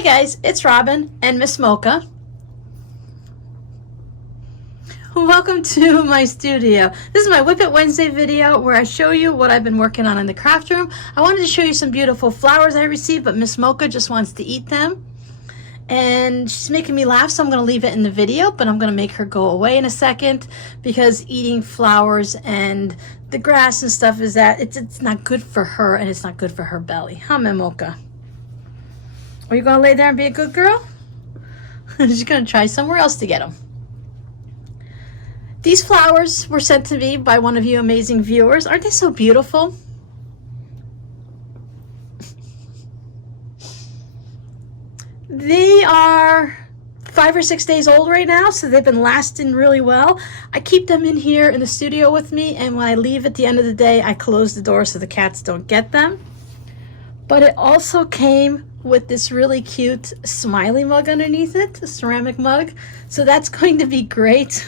Hey guys, it's Robin and Miss Mocha. Welcome to my studio. This is my Whip It Wednesday video where I show you what I've been working on in the craft room. I wanted to show you some beautiful flowers I received, but Miss Mocha just wants to eat them. And she's making me laugh, so I'm going to leave it in the video, but I'm going to make her go away in a second because eating flowers and the grass and stuff is that it's not good for her and it's not good for her belly. Huh, Miss Mocha? Are you going to lay there and be a good girl? She's going to try somewhere else to get them. These flowers were sent to me by one of you amazing viewers. Aren't they so beautiful? They are 5 or 6 days old right now, so they've been lasting really well. I keep them in here in the studio with me, and when I leave at the end of the day, I close the door so the cats don't get them. But it also came with this really cute smiley mug underneath it, a ceramic mug. So that's going to be great.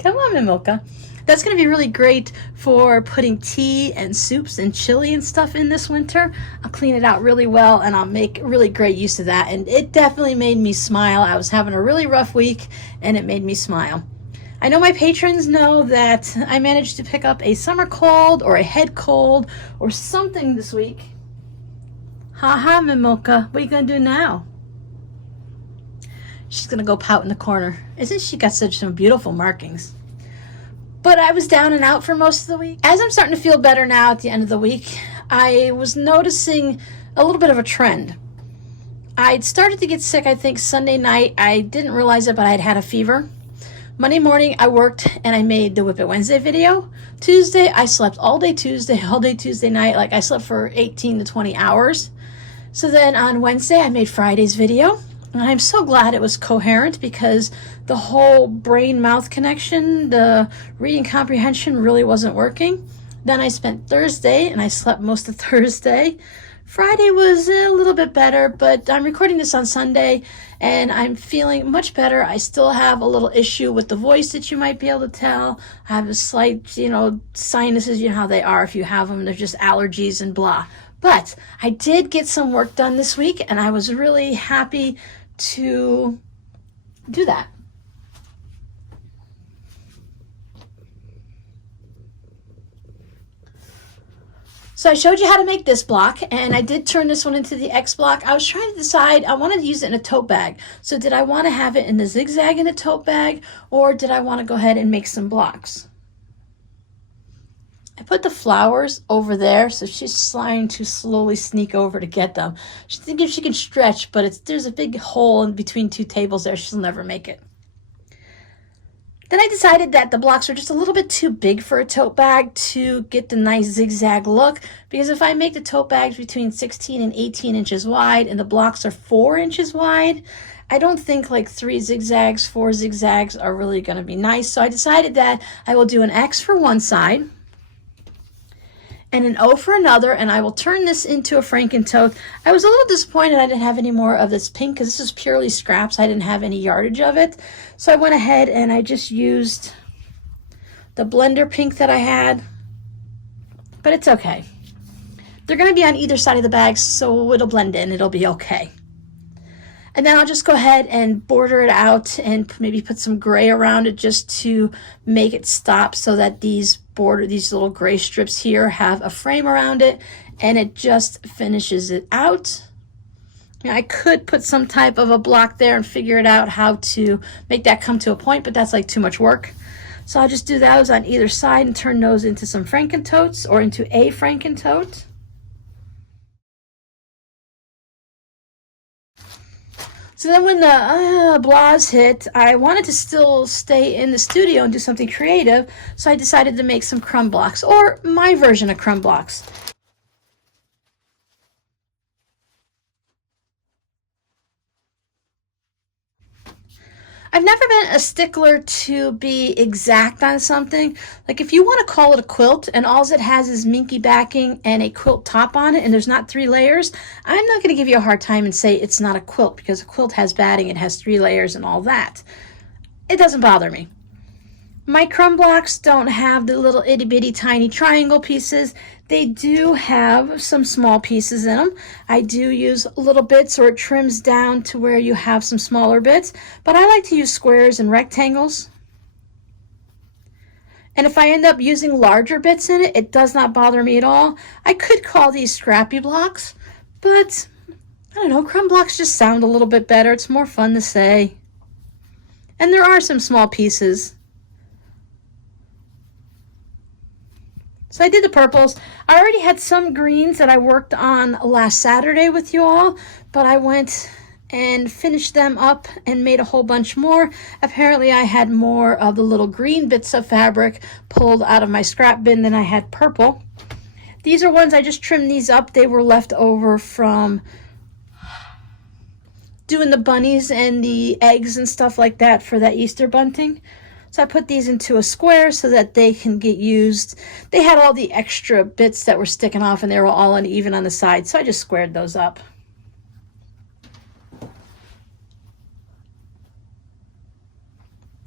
Come on, Mimoka. That's going to be really great for putting tea and soups and chili and stuff in this winter. I'll clean it out really well and I'll make really great use of that. And it definitely made me smile. I was having a really rough week and it made me smile. I know my patrons know that I managed to pick up a summer cold or a head cold or something this week. Haha, Mimoka, what are you going to do now? She's going to go pout in the corner. Isn't she got such some beautiful markings? But I was down and out for most of the week. As I'm starting to feel better now at the end of the week, I was noticing a little bit of a trend. I'd started to get sick, I think, Sunday night. I didn't realize it, but I'd had a fever. Monday morning, I worked and I made the Whip It Wednesday video. Tuesday, I slept all day Tuesday night. Like I slept for 18 to 20 hours. So then on Wednesday, I made Friday's video. And I'm so glad it was coherent because the whole brain-mouth connection, the reading comprehension really wasn't working. Then I spent Thursday and I slept most of Thursday. Friday was a little bit better, but I'm recording this on Sunday and I'm feeling much better. I still have a little issue with the voice that you might be able to tell. I have a slight, sinuses, how they are if you have them. They're just allergies and blah. But I did get some work done this week and I was really happy to do that. So I showed you how to make this block, and I did turn this one into the X block. I was trying to decide, I wanted to use it in a tote bag. So did I want to have it in the zigzag in a tote bag, or did I want to go ahead and make some blocks? I put the flowers over there, so she's trying to slowly sneak over to get them. She's thinking she can stretch, but there's a big hole in between two tables there. She'll never make it. Then I decided that the blocks are just a little bit too big for a tote bag to get the nice zigzag look, because if I make the tote bags between 16 and 18 inches wide and the blocks are 4 inches wide, I don't think like 3 zigzags, 4 zigzags are really going to be nice. So I decided that I will do an X for one side and an O for another, and I will turn this into a Franken-tote. I was a little disappointed I didn't have any more of this pink because this is purely scraps. I didn't have any yardage of it. So I went ahead and I just used the blender pink that I had, but it's okay. They're going to be on either side of the bag, so it'll blend in. It'll be okay. And then I'll just go ahead and border it out and maybe put some gray around it just to make it stop so that these little gray strips here have a frame around it and it just finishes it out. I could put some type of a block there and figure it out how to make that come to a point, but that's like too much work. So I'll just do those on either side and turn those into some Franken-totes or into a Franken-tote. So then when the blahs hit, I wanted to still stay in the studio and do something creative, so I decided to make some crumb blocks, or my version of crumb blocks. I've never been a stickler to be exact on something. Like if you want to call it a quilt and all it has is minky backing and a quilt top on it and there's not 3 layers, I'm not going to give you a hard time and say it's not a quilt, because a quilt has batting, it has 3 layers and all that. It doesn't bother me. My crumb blocks don't have the little itty bitty tiny triangle pieces. They do have some small pieces in them. I do use little bits, or it trims down to where you have some smaller bits, but I like to use squares and rectangles. And if I end up using larger bits in it, it does not bother me at all. I could call these scrappy blocks, but I don't know, crumb blocks just sound a little bit better. It's more fun to say. And there are some small pieces. So I did the purples. I already had some greens that I worked on last Saturday with you all, but I went and finished them up and made a whole bunch more. Apparently I had more of the little green bits of fabric pulled out of my scrap bin than I had purple. These are ones I just trimmed these up. They were left over from doing the bunnies and the eggs and stuff like that for that Easter bunting. So I put these into a square so that they can get used. They had all the extra bits that were sticking off and they were all uneven on the side, so I just squared those up.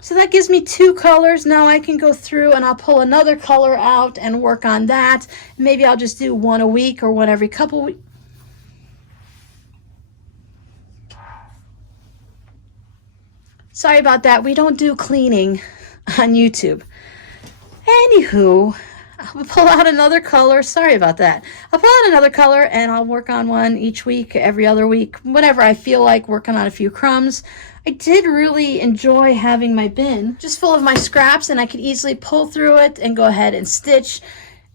So that gives me 2 colors. Now I can go through and I'll pull another color out and work on that. Maybe I'll just do one a week or one every couple weeks. Sorry about that. We don't do cleaning on YouTube. Anywho, I'll pull out another color. Sorry about that. I'll pull out another color and I'll work on one each week, every other week, whenever I feel like working on a few crumbs. I did really enjoy having my bin just full of my scraps, and I could easily pull through it and go ahead and stitch.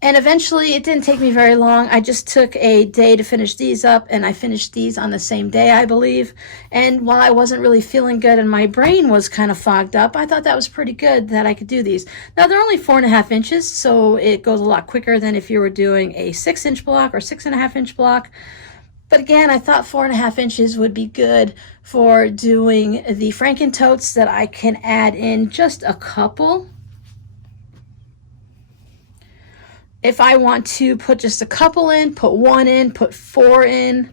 And eventually, it didn't take me very long. I just took a day to finish these up, and I finished these on the same day, I believe. And while I wasn't really feeling good and my brain was kind of fogged up, I thought that was pretty good that I could do these. Now, they're only 4.5 inches, so it goes a lot quicker than if you were doing a 6-inch block or 6.5-inch block. But again, I thought 4.5 inches would be good for doing the Franken totes that I can add in just a couple. If I want to put just a couple in, put 1 in, put 4 in,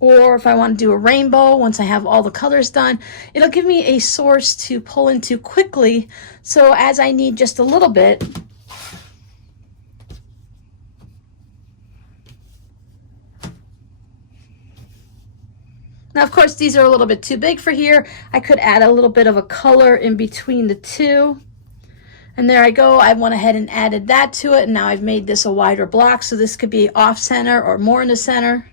or if I want to do a rainbow once I have all the colors done, it'll give me a source to pull into quickly. So as I need just a little bit, now, of course, these are a little bit too big for here. I could add a little bit of a color in between the two. And there I go. I went ahead and added that to it. And now I've made this a wider block. So this could be off center or more in the center.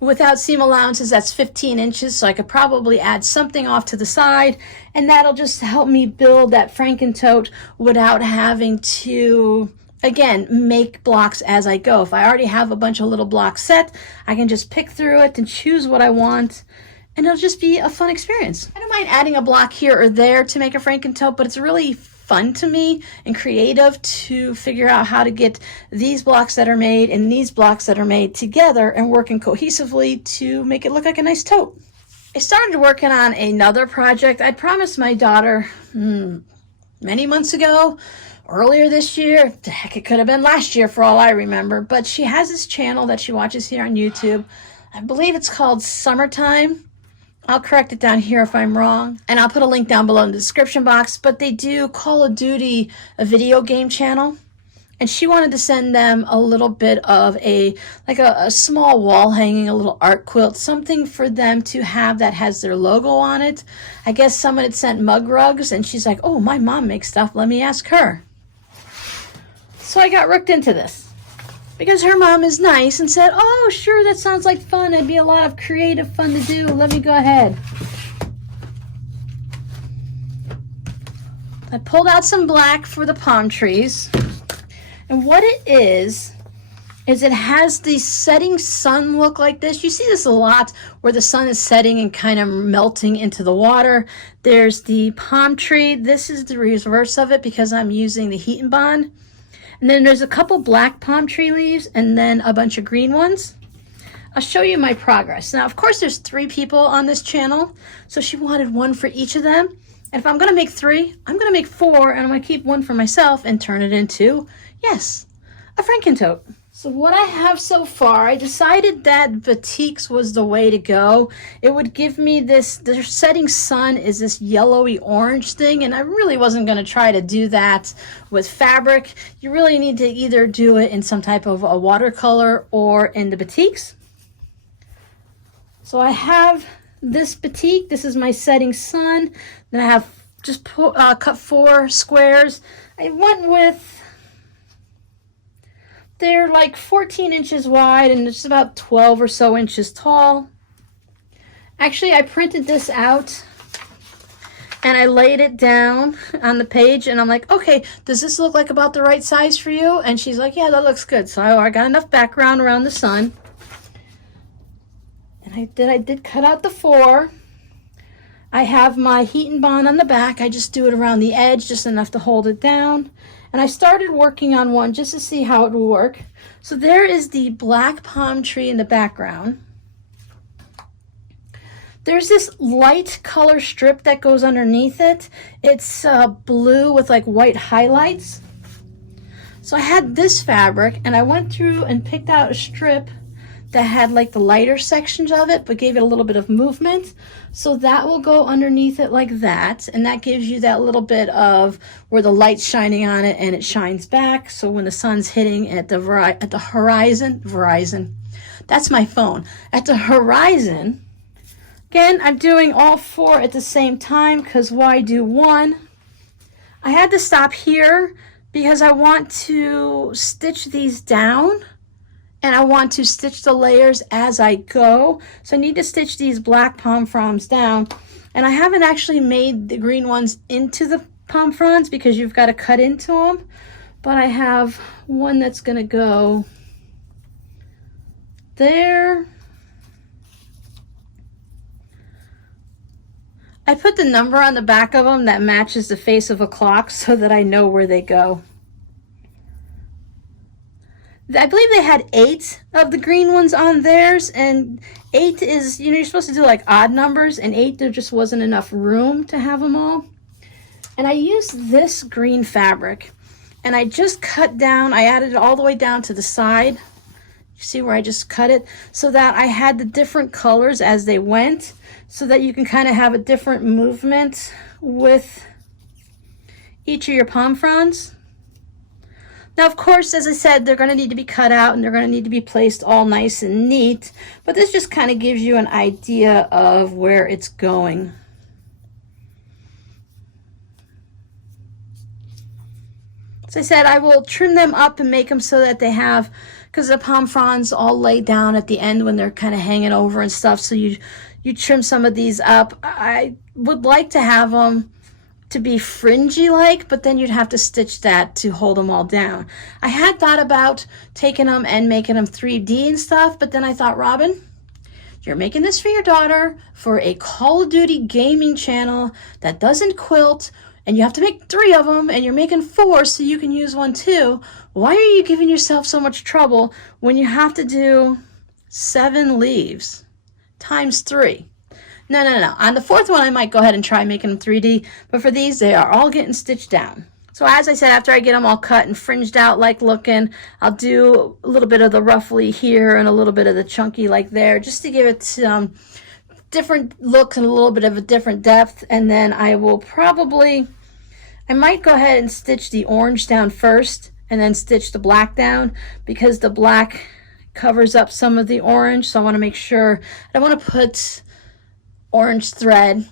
Without seam allowances, that's 15 inches. So I could probably add something off to the side. And that'll just help me build that Franken tote without having to, again, make blocks as I go. If I already have a bunch of little blocks set, I can just pick through it and choose what I want. And it'll just be a fun experience. I don't mind adding a block here or there to make a Franken tote, but it's really fun to me and creative to figure out how to get these blocks that are made and these blocks that are made together and working cohesively to make it look like a nice tote. I started working on another project. I promised my daughter many months ago, earlier this year, heck, it could have been last year for all I remember, but she has this channel that she watches here on YouTube. I believe it's called Summertime. I'll correct it down here if I'm wrong, and I'll put a link down below in the description box, but they do Call of Duty, a video game channel, and she wanted to send them a little bit of a small wall hanging, a little art quilt, something for them to have that has their logo on it. I guess someone had sent mug rugs, and she's like, oh, my mom makes stuff, let me ask her. So I got rooked into this because her mom is nice and said, oh, sure, that sounds like fun. It'd be a lot of creative fun to do. Let me go ahead. I pulled out some black for the palm trees. And what it is it has the setting sun look like this. You see this a lot where the sun is setting and kind of melting into the water. There's the palm tree. This is the reverse of it because I'm using the heat and bond. And then there's a couple black palm tree leaves and then a bunch of green ones. I'll show you my progress. Now, of course, there's 3 people on this channel, so she wanted one for each of them. And if I'm going to make 3, I'm going to make 4, and I'm going to keep one for myself and turn it into, yes, a Franken tote. So what I have so far, I decided that batiks was the way to go. It would give me this, the setting sun is this yellowy orange thing, and I really wasn't going to try to do that with fabric. You really need to either do it in some type of a watercolor or in the batiks. So I have this batik. This is my setting sun. Then I have just cut 4 squares. I went with, they're like 14 inches wide and it's about 12 or so inches tall. Actually, I printed this out and I laid it down on the page and I'm like, okay, does this look like about the right size for you? And she's like, yeah, that looks good. So I got enough background around the sun. And I did cut out the 4. I have my heat and bond on the back. I just do it around the edge, just enough to hold it down. And I started working on one just to see how it would work. So there is the black palm tree in the background. There's this light color strip that goes underneath it. It's blue with like white highlights. So I had this fabric and I went through and picked out a strip that had like the lighter sections of it, but gave it a little bit of movement. So that will go underneath it like that. And that gives you that little bit of where the light's shining on it and it shines back. So when the sun's hitting at the horizon, that's my phone. At the horizon, again, I'm doing all 4 at the same time because why do 1? I had to stop here because I want to stitch these down. And I want to stitch the layers as I go. So I need to stitch these black palm fronds down. And I haven't actually made the green ones into the palm fronds because you've got to cut into them. But I have one that's going to go there. I put the number on the back of them that matches the face of a clock so that I know where they go. I believe they had 8 of the green ones on theirs, and 8 is, you know, you're supposed to do like odd numbers, and 8 there just wasn't enough room to have them all. And I used this green fabric, and I just cut down, I added it all the way down to the side. You see where I just cut it? So that I had the different colors as they went, so that you can kind of have a different movement with each of your palm fronds. Now, of course, as I said, they're going to need to be cut out and they're going to need to be placed all nice and neat. But this just kind of gives you an idea of where it's going. As I said, I will trim them up and make them so that they have, because the palm fronds all lay down at the end when they're kind of hanging over and stuff. So you trim some of these up. I would like to have them to be fringy like, but then you'd have to stitch that to hold them all down. I had thought about taking them and making them 3D and stuff, but then I thought, Robin, you're making this for your daughter for a Call of Duty gaming channel that doesn't quilt, and you have to make 3 of them, and you're making 4 so you can use one too. Why are you giving yourself so much trouble when you have to do 7 leaves times 3? No. On the 4th one, I might go ahead and try making them 3D, but for these, they are all getting stitched down. So as I said, after I get them all cut and fringed out like looking, I'll do a little bit of the roughly here and a little bit of the chunky like there, just to give it some different looks and a little bit of a different depth. And then I might go ahead and stitch the orange down first and then stitch the black down, because the black covers up some of the orange. So I want to make sure, I don't want to put orange thread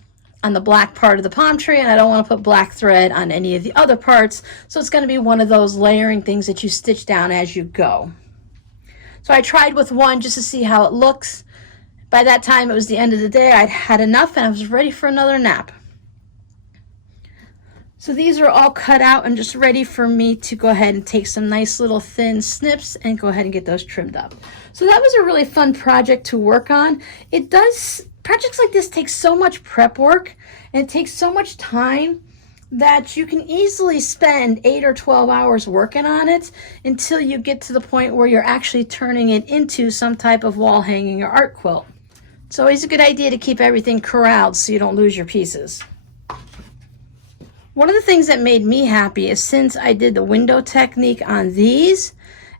on the black part of the palm tree, and I don't want to put black thread on any of the other parts. So it's going to be one of those layering things that you stitch down as you go. So I tried with one just to see how it looks. By that time, it was the end of the day. I'd had enough and I was ready for another nap. So these are all cut out and just ready for me to go ahead and take some nice little thin snips and go ahead and get those trimmed up. So that was a really fun project to work on. Projects like this take so much prep work and it takes so much time that you can easily spend 8 or 12 hours working on it until you get to the point where you're actually turning it into some type of wall hanging or art quilt. It's always a good idea to keep everything corralled so you don't lose your pieces. One of the things that made me happy is, since I did the window technique on these,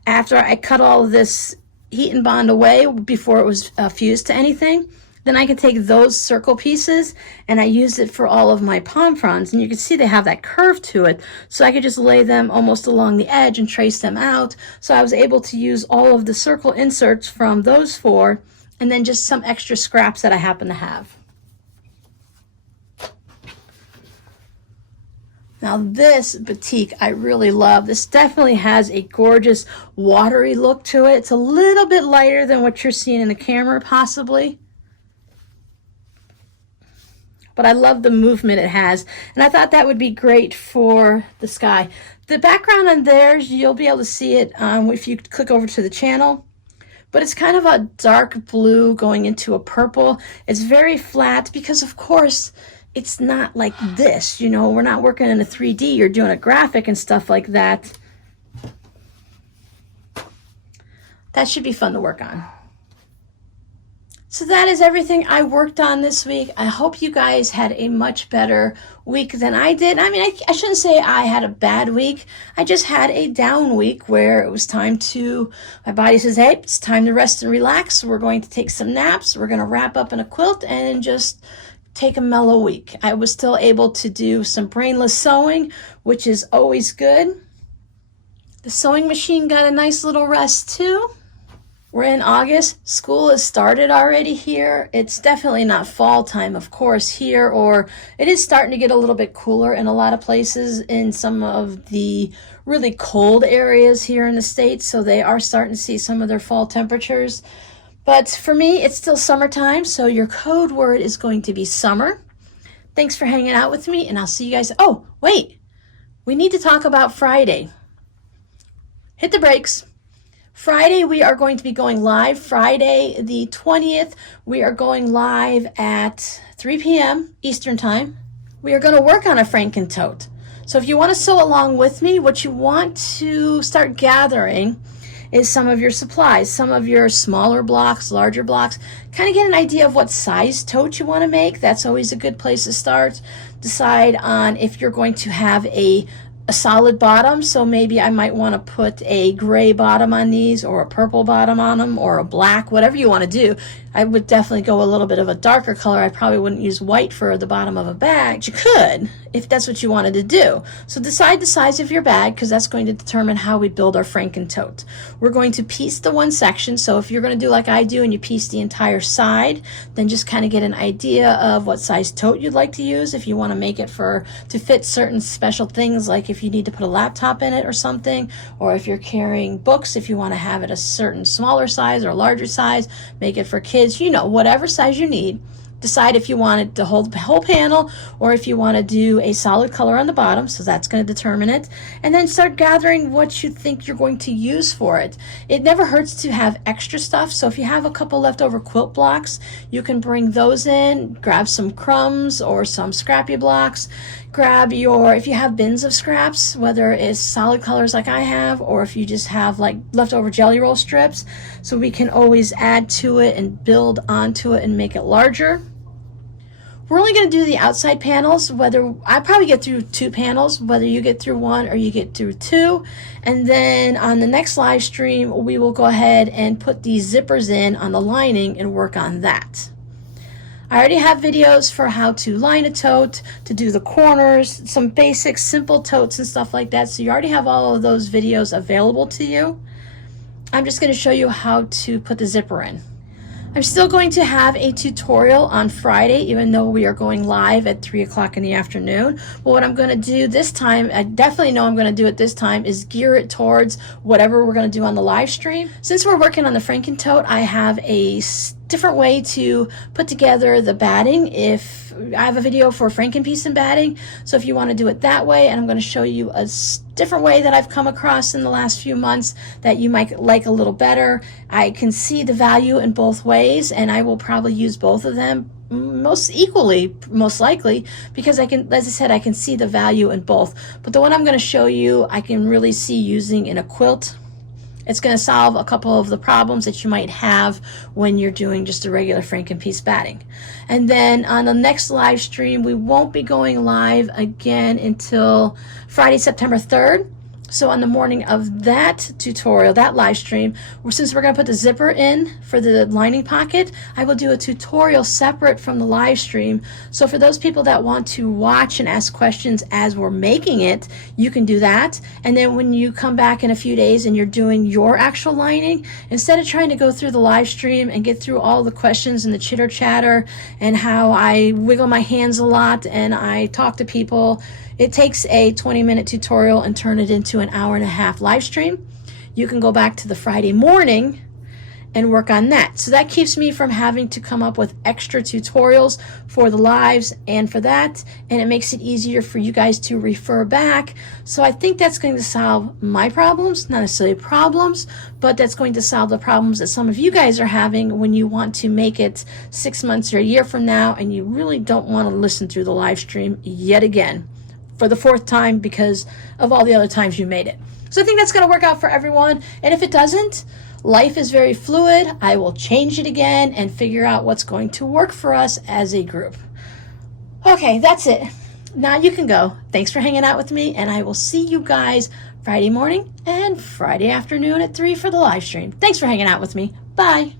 after I cut all of this heat and bond away before it was fused to anything, then I can take those circle pieces and I use it for all of my palm fronds. And you can see they have that curve to it. So I could just lay them almost along the edge and trace them out. So I was able to use all of the circle inserts from those four and then just some extra scraps that I happen to have. Now this batik I really love. This definitely has a gorgeous watery look to it. It's a little bit lighter than what you're seeing in the camera possibly. But I love the movement it has. And I thought that would be great for the sky. The background on theirs, you'll be able to see it if you click over to the channel. But it's kind of a dark blue going into a purple. It's very flat because, of course, it's not like this. You know, we're not working in a 3D. You're doing a graphic and stuff like that. That should be fun to work on. So that is everything I worked on this week. I hope you guys had a much better week than I did. I mean, I shouldn't say I had a bad week. I just had a down week where it was time to, my body says, hey, it's time to rest and relax. We're going to take some naps. We're going to wrap up in a quilt and just take a mellow week. I was still able to do some brainless sewing, which is always good. The sewing machine got a nice little rest too. We're in August. School has started already here. It's definitely not fall time, of course, here, or it is starting to get a little bit cooler in a lot of places in some of the really cold areas here in the States. So they are starting to see some of their fall temperatures. But for me, it's still summertime. So your code word is going to be summer. Thanks for hanging out with me, and I'll see you guys. Oh, wait, we need to talk about Friday. Hit the brakes. Friday, we are going to be going live. Friday the 20th, we are going live at 3 p.m. Eastern Time. We are going to work on a Franken tote. So if you want to sew along with me, what you want to start gathering is some of your supplies, some of your smaller blocks, larger blocks. Kind of get an idea of what size tote you want to make. That's always a good place to start. Decide on if you're going to have a solid bottom, so maybe I might want to put a gray bottom on these or a purple bottom on them or a black, whatever you want to do. I would definitely go a little bit of a darker color. I probably wouldn't use white for the bottom of a bag. You could if that's what you wanted to do. So decide the size of your bag because that's going to determine how we build our Franken tote. We're going to piece the one section, so if you're going to do like I do and you piece the entire side, then just kind of get an idea of what size tote you'd like to use if you want to make it to fit certain special things, like if you need to put a laptop in it or something, or if you're carrying books, if you want to have it a certain smaller size or larger size, make it for kids, you know, whatever size you need. Decide if you want it to hold the whole panel or if you want to do a solid color on the bottom, so that's going to determine it. And then start gathering what you think you're going to use for it. It never hurts to have extra stuff, so if you have a couple leftover quilt blocks, you can bring those in, grab some crumbs or some scrappy blocks. Grab if you have bins of scraps, whether it's solid colors like I have, or if you just have like leftover jelly roll strips, so we can always add to it and build onto it and make it larger. We're only going to do the outside panels, I probably get through 2 panels, whether you get through 1 or you get through 2. And then on the next live stream, we will go ahead and put these zippers in on the lining and work on that. I already have videos for how to line a tote, to do the corners, some basic simple totes and stuff like that. So you already have all of those videos available to you. I'm just going to show you how to put the zipper in. I'm still going to have a tutorial on Friday, even though we are going live at 3 o'clock in the afternoon. But what I'm going to do this time, I definitely know I'm going to do it this time, is gear it towards whatever we're going to do on the live stream. Since we're working on the Franken tote, I have a different way to put together the batting. If I have a video for Franken piece and batting, so if you want to do it that way, and I'm going to show you a different way that I've come across in the last few months that you might like a little better. I can see the value in both ways, and I will probably use both of them most likely, because I can, as I said, I can see the value in both. But the one I'm going to show you, I can really see using in a quilt. It's going to solve a couple of the problems that you might have when you're doing just a regular Franken piece batting. And then on the next live stream, we won't be going live again until Friday, September 3rd. So on the morning of that tutorial, that live stream, since we're going to put the zipper in for the lining pocket, I will do a tutorial separate from the live stream. So for those people that want to watch and ask questions as we're making it, you can do that. And then when you come back in a few days and you're doing your actual lining, instead of trying to go through the live stream and get through all the questions and the chitter chatter and how I wiggle my hands a lot and I talk to people, it takes a 20-minute tutorial and turn it into an hour-and-a-half live stream. You can go back to the Friday morning and work on that. So that keeps me from having to come up with extra tutorials for the lives and for that, and it makes it easier for you guys to refer back. So I think that's going to solve my problems, not necessarily problems, but that's going to solve the problems that some of you guys are having when you want to make it 6 months or a year from now and you really don't want to listen through the live stream yet again for the 4th time because of all the other times you made it. So I think that's going to work out for everyone. And if it doesn't, life is very fluid. I will change it again and figure out what's going to work for us as a group. Okay, that's it. Now you can go. Thanks for hanging out with me, and I will see you guys Friday morning and Friday afternoon at 3 for the live stream. Thanks for hanging out with me. Bye.